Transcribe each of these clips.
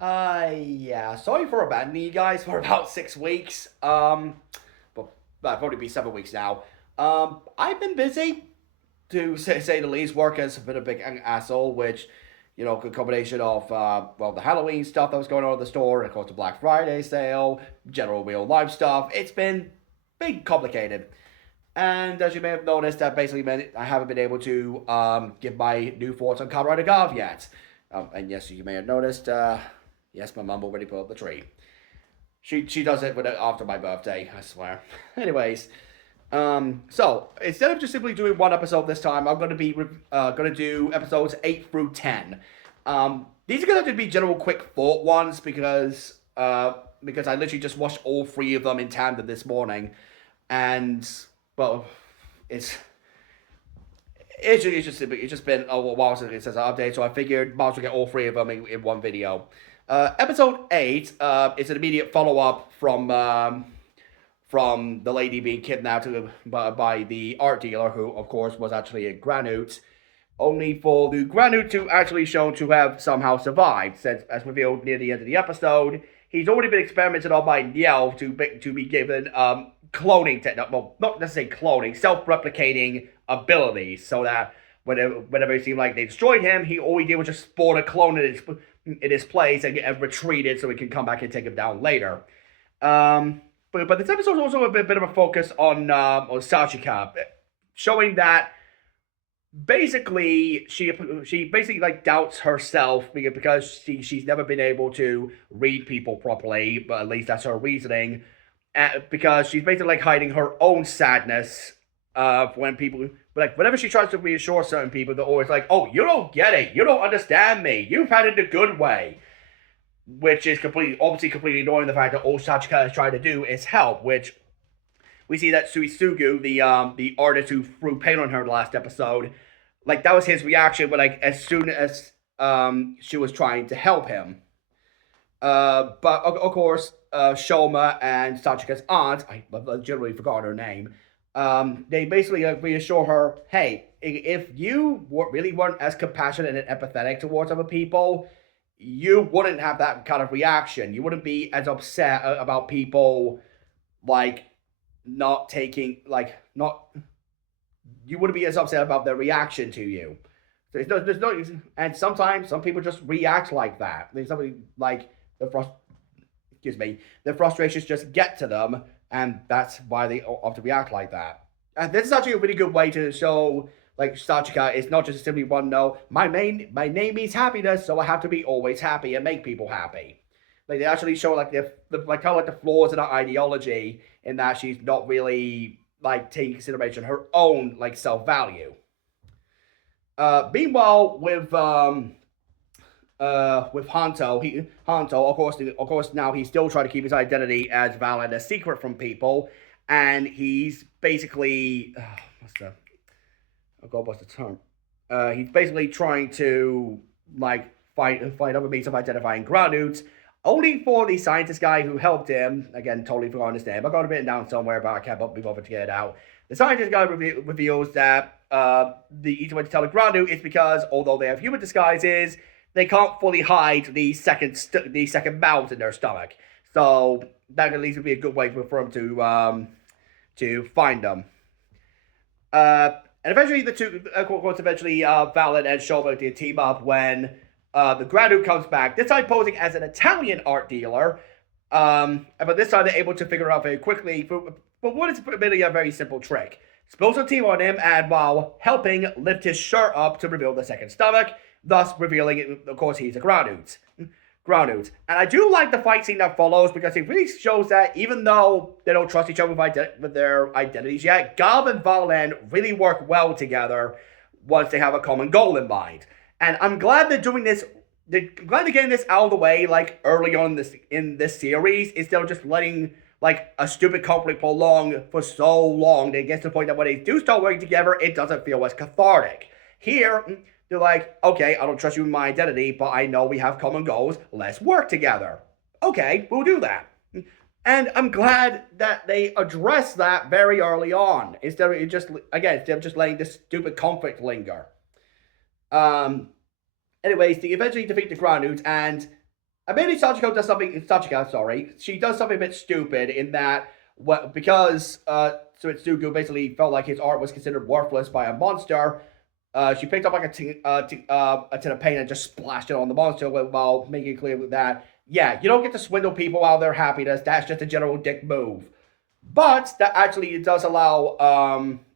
Yeah. Sorry for abandoning you guys for about 6 weeks. But that'll probably be 7 weeks now. I've been busy, to say the least. Work has been a big asshole, which, a combination of the Halloween stuff that was going on at the store, and of course the Black Friday sale, general real life stuff. It's been big complicated. And as you may have noticed, that basically meant I haven't been able to give my new thoughts on Colorado Gavv yet. And yes, you may have noticed, yes, my mum already put up the tree. She does it after my birthday, I swear. Anyways, so instead of just simply doing one episode this time, I'm going to do episodes 8 through 10. These are going to be general quick thought ones because I literally just watched all three of them in tandem this morning, and well, it's it's just been a while since it says update, so I figured might as well get all three of them in one video. Episode 8 is an immediate follow up from the lady being kidnapped by the art dealer, who of course was actually a Granute, only for the Granute to actually shown to have somehow survived, since as revealed near the end of the episode, he's already been experimented on by Niel to be given cloning technology, well, not necessarily cloning, self-replicating abilities, so that whenever it seemed like they destroyed him, all he did was just spawn a clone in his place and retreated so he can come back and take him down later. But this episode is also a bit of a focus on Sachika, showing that basically she basically like doubts herself because she's never been able to read people properly, but at least that's her reasoning, because she's basically like hiding her own sadness when people, like, whenever she tries to reassure certain people, they're always like, oh, you don't get it, you don't understand me, you've had it a good way, which is completely ignoring the fact that all Sachika is trying to do is help, which we see that Suisugu, the artist who threw paint on her last episode, like that was his reaction when, like, as soon as she was trying to help him. But of course, Shoma and Sachika's aunt, I literally forgot her name. They basically reassure her, hey, if you really weren't as compassionate and empathetic towards other people, you wouldn't have that kind of reaction. You wouldn't be as upset about people, like, not taking, like, not, you wouldn't be as upset about their reaction to you. So there's no, and sometimes some people just react like that. There's something like the frustrations just get to them, and that's why they often react like that. And this is actually a really good way to show, like, Sachika is not just simply one no. My name means happiness, so I have to be always happy and make people happy. Like, they actually show like the like kind of like the flaws in her ideology, in that she's not really like taking consideration her own like self value. Meanwhile, with Hanto, of course, now he's still trying to keep his identity as valid as secret from people, and he's basically what's the term? He's basically trying to like find other means of identifying Granutes, only for the scientist guy who helped him. Again, totally forgot his name. I got it written down somewhere, but I can't be bothered to get it out. The scientist guy reveals that the easy way to tell a Granute is because although they have human disguises, they can't fully hide the second mouth in their stomach. So that at least would be a good way for them to find them. And eventually, the two, of course, Valid and Shoma team up when the Granute comes back, this time posing as an Italian art dealer. But this time they're able to figure out very quickly, but what is really a very simple trick. Spills some tea on him, and while helping lift his shirt up to reveal the second stomach, thus revealing, of course, he's a Granute. And I do like the fight scene that follows, because it really shows that even though they don't trust each other with their identities yet, Gavv and Valen really work well together once they have a common goal in mind. And I'm glad they're doing this. They're glad they're getting this out of the way, like, early on in this series, instead of just letting like a stupid conflict prolong for so long that it gets to the point that when they do start working together, it doesn't feel as cathartic. Here, they're like, okay, I don't trust you in my identity, but I know we have common goals. Let's work together. Okay, we'll do that. And I'm glad that they address that very early on, instead of just letting this stupid conflict linger. Anyways, they eventually defeat the Granutes, and And maybe Sachika, sorry, she does something a bit stupid in that because Suitsugu basically felt like his art was considered worthless by a monster. She picked up like a tin of paint and just splashed it on the monster while making it clear that, yeah, you don't get to swindle people out of their happiness. That's just a general dick move. But that actually it does allow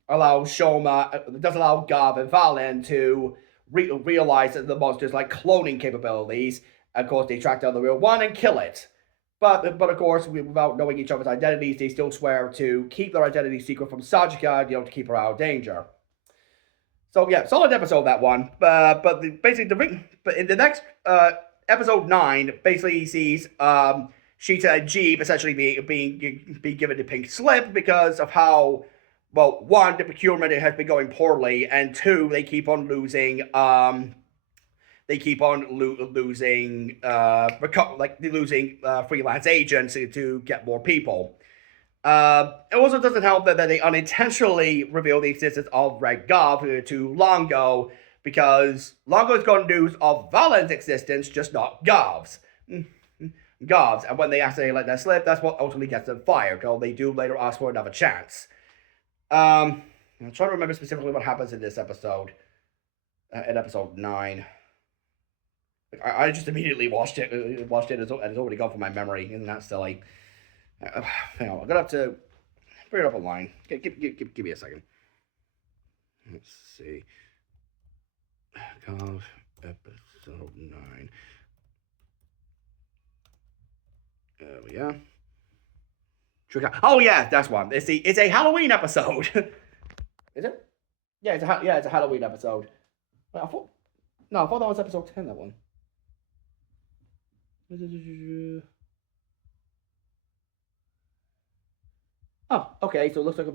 Shoma, it does allow Gavv and Valen to realize that the monster's like cloning capabilities. Of course, they track down the real one and kill it. But of course, without knowing each other's identities, they still swear to keep their identity secret from Sajika, to keep her out of danger. So yeah, solid episode that one. But in the next episode 9, basically he sees Sheeta and Jeeb essentially being given the pink slip because of how, well, one, the procurement has been going poorly, and two, they keep on losing freelance agents to get more people. It also doesn't help that they unintentionally reveal the existence of Red Gavv to Longo, because Longo's got news of Valen's existence, just not Gavv's. Gavv's, and when they accidentally let that slip, that's what ultimately gets them fired, though they do later ask for another chance. I'm trying to remember specifically what happens in this episode, in episode 9. I just immediately watched it, and it's already gone from my memory. Isn't that silly? I'm gonna have to bring it up online. Give me a second. Let's see. Gavv episode 9. There we are. Oh yeah, that's one. It's a Halloween episode. Is it? Yeah, it's a Halloween episode. Wait, I thought that was episode 10. That one. Oh, okay. So it looks like I've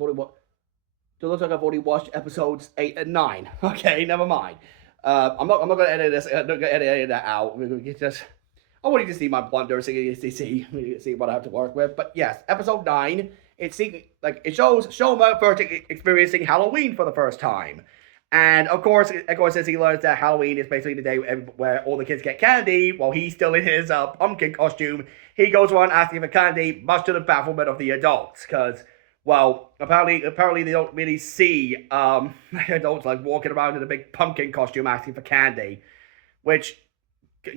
already watched episodes 8 and 9. Okay, never mind. I'm not gonna edit this. I'm not gonna edit that out. I want you to see my blunders, see what I have to work with. But yes, episode 9. It shows Shoma first experiencing Halloween for the first time. And of course, as he learns that Halloween is basically the day where all the kids get candy, while he's still in his pumpkin costume, he goes around asking for candy, much to the bafflement of the adults. Because, well, apparently they don't really see adults like walking around in a big pumpkin costume asking for candy. Which,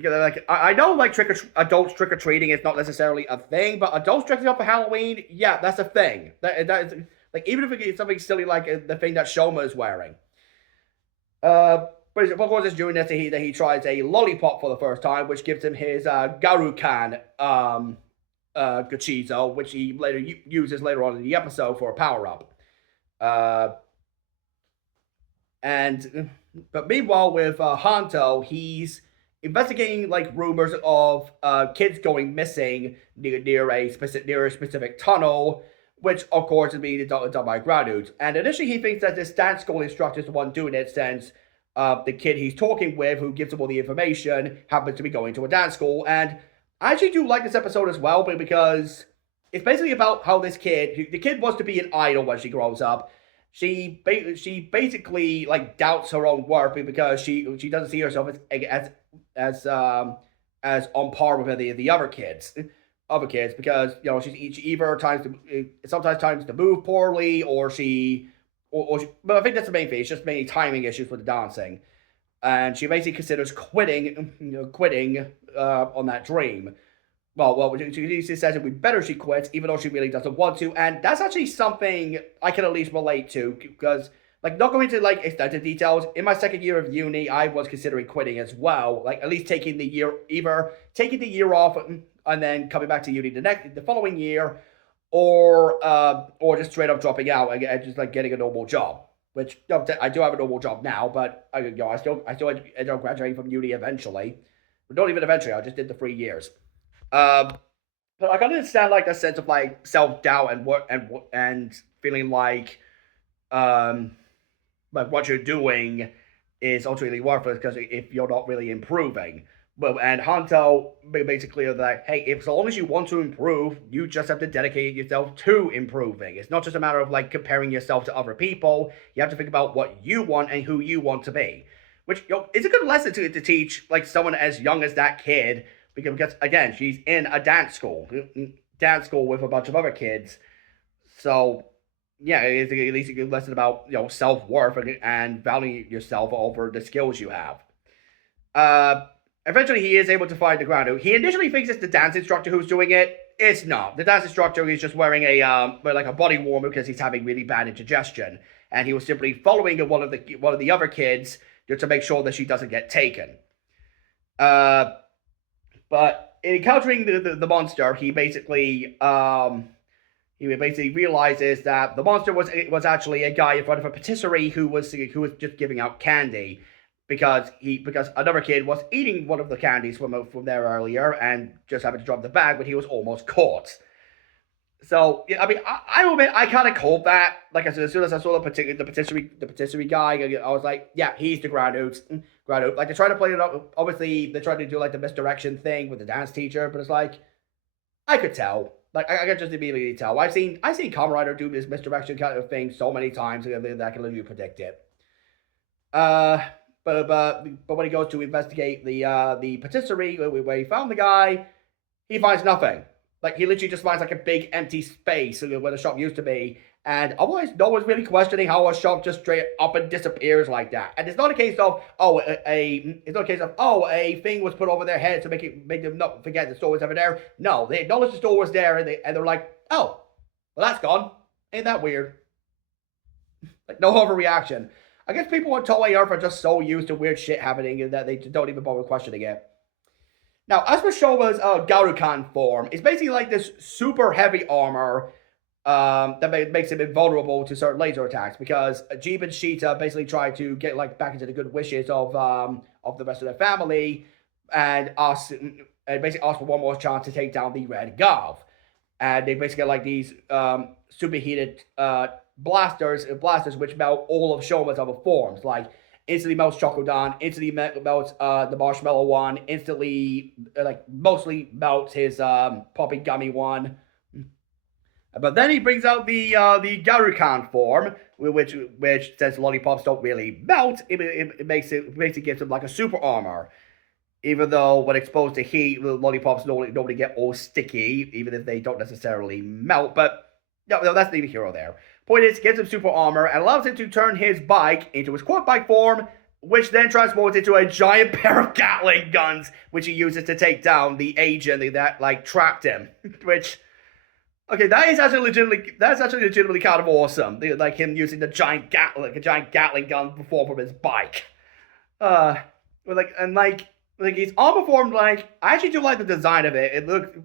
like, I know like adults trick or treating is not necessarily a thing, but adults dressing up for Halloween, yeah, that's a thing. That is, like, even if it's something silly like the thing that Shoma is wearing. But of course, it's during this that he tries a lollipop for the first time, which gives him his Garukan Gachizo, which he later uses later on in the episode for a power up. But meanwhile, with Hanto, he's investigating like rumors of kids going missing near a specific tunnel, which of course is being done by graduates. And initially he thinks that this dance school instructor is the one doing it, since the kid he's talking with, who gives him all the information, happens to be going to a dance school. And I actually do like this episode as well, but because it's basically about how the kid wants to be an idol when she grows up. She basically like doubts her own worth because she doesn't see herself as on par with the other kids, because she's either sometimes times to move poorly, or but I think that's the main thing. It's just mainly timing issues with the dancing, and she basically considers quitting on that dream. Well, she says it would be better she quits, even though she really doesn't want to, and that's actually something I can at least relate to, because, like, not going into, like, extensive details, in my second year of uni, I was considering quitting as well, like, at least taking the year off, and then coming back to uni the following year, or just straight up dropping out and just, like, getting a normal job, which, I do have a normal job now, but, I still ended up graduating from uni eventually, but not even eventually, I just did the 3 years. But I can understand like that sense of like self-doubt and feeling like what you're doing is ultimately worthless because if you're not really improving. And Hanto basically are like, hey, if so long as you want to improve, you just have to dedicate yourself to improving. It's not just a matter of like comparing yourself to other people. You have to think about what you want and who you want to be, which is a good lesson to teach like someone as young as that kid. because again, she's in a dance school with a bunch of other kids. So yeah, at least you can listen about self worth and valuing yourself over the skills you have. Uh, Eventually, he is able to find the ground. He initially thinks it's the dance instructor who's doing it. It's not. The dance instructor is just wearing like a body warmer because he's having really bad indigestion, and he was simply following one of the other kids just to make sure that she doesn't get taken. Uh, but in encountering the monster, he basically realizes that the monster was actually a guy in front of a patisserie who was just giving out candy because another kid was eating one of the candies from there earlier and just happened to drop the bag, but he was almost caught. So yeah, I mean, I admit I kind of called that. Like I said, as soon as I saw the patisserie guy, I was like, yeah, he's the Groundhog. Like they're trying to play it up. Obviously, they're trying to do like the misdirection thing with the dance teacher, but it's like I could tell. Like I could just immediately tell. I've seen Kamen Rider do this misdirection kind of thing so many times that I can literally predict it. But when he goes to investigate the patisserie where he found the guy, he finds nothing. Like he literally just finds like a big empty space where the shop used to be, and otherwise no one's really questioning how a shop just straight up and disappears like that. And it's not a case of a thing was put over their head to make them not forget the store was ever there. No, they acknowledge the store was there, and they're like, oh, well that's gone. Ain't that weird? Like no overreaction. I guess people on Toei Earth are just so used to weird shit happening that they don't even bother questioning it. Now, as for Showa's Garukan form, it's basically like this super heavy armor that makes him invulnerable to certain laser attacks because Jeep and Sheeta basically try to get like back into the good wishes of the rest of their family and basically ask for one more chance to take down the Red Gavv. And they basically get like these superheated blasters which melt all of Shoma's other forms, like instantly melts Chokodan, instantly melts the marshmallow one, instantly mostly melts his poppy gummy one. But then he brings out the Garukan form, which since lollipops don't really melt, it basically gives him like a super armor. Even though when exposed to heat, the lollipops normally get all sticky, even if they don't necessarily melt. But no, that's neither here or there. Point is, gives him super armor and allows him to turn his bike into his quad bike form, which then transforms into a giant pair of Gatling guns, which he uses to take down the agent that trapped him. Which, okay, that's actually legitimately kind of awesome. Like him using the giant Gatling gun form from his bike. His armor form, I actually do like the design of it. It looked,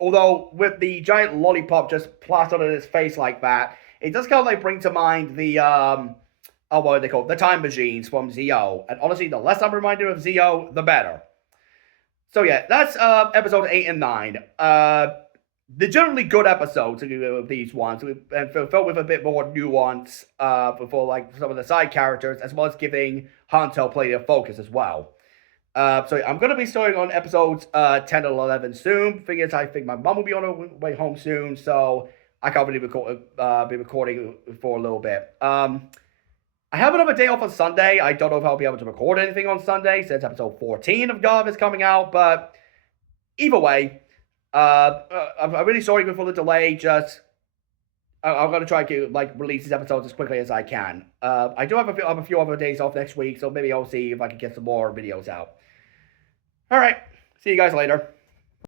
although with the giant lollipop just plastered on his face like that, it does kind of bring to mind the what are they called? The time machines from Zio. And honestly, the less I'm reminded of Zio, the better. So yeah, that's episode 8 and 9. The generally good episodes of these ones, and filled with a bit more nuance for some of the side characters, as well as giving Hanto plenty of focus as well. So I'm going to be starting on episodes 10 and 11 soon. I think my mom will be on her way home soon, so I can't really be recording for a little bit. I have another day off on Sunday. I don't know if I'll be able to record anything on Sunday since episode 14 of Gavv is coming out, but either way, I'm really sorry for the delay. I'm going to try to release these episodes as quickly as I can. I do have a few other days off next week, so maybe I'll see if I can get some more videos out. All right, see you guys later.